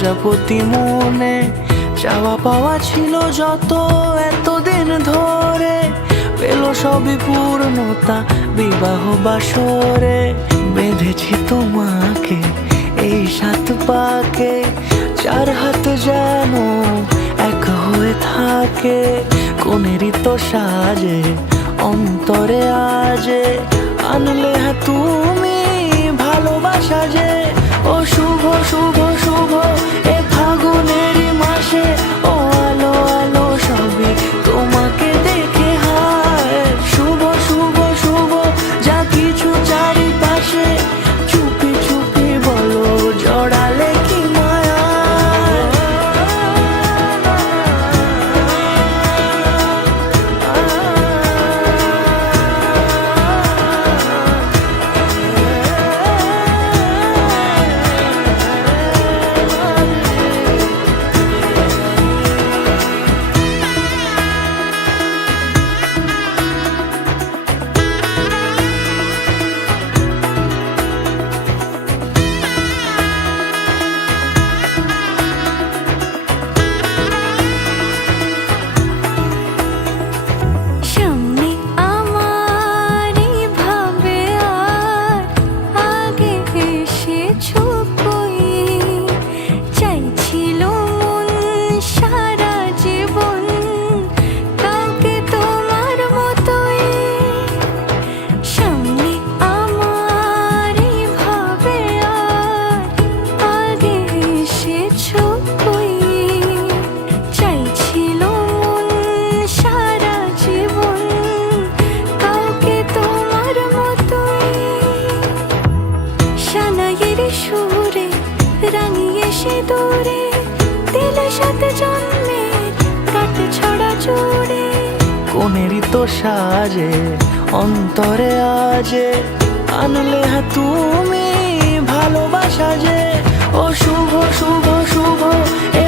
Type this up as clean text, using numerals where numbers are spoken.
প্রজাপতি মনে চাওয়া পাওয়া ছিল যত এতদিন ধরে, পেল সবই পূর্ণতা বিবাহ বাসরে। বেঁধেছি তোমাকে এই 7 পাকে, 4 হাত যেন এক হয়ে থাকে। কোনেরই তো সাজে অন্তরে আজে, আনলে হ্যাঁ তুমি ভালোবাসা যে। ও শুভ শুভ শুভ এ ফাগুনেরই মাসে, ও আলো আলো সবই তোমাকে দেখে হায়। শুভ শুভ শুভ যা কিছু চারিপাশে, চুপি চুপি বলো জড়ালে কি মায়া। সুরে রাঙিয়ে সে দূরে দিলে 7 জন্মের কাট ছড়া জুড়ে। কোনেরই তো সাজে অন্তরে আজে, আনলে হ্যাঁ তুমি ভালোবাসা যে। ও শুভ শুভ শুভ এ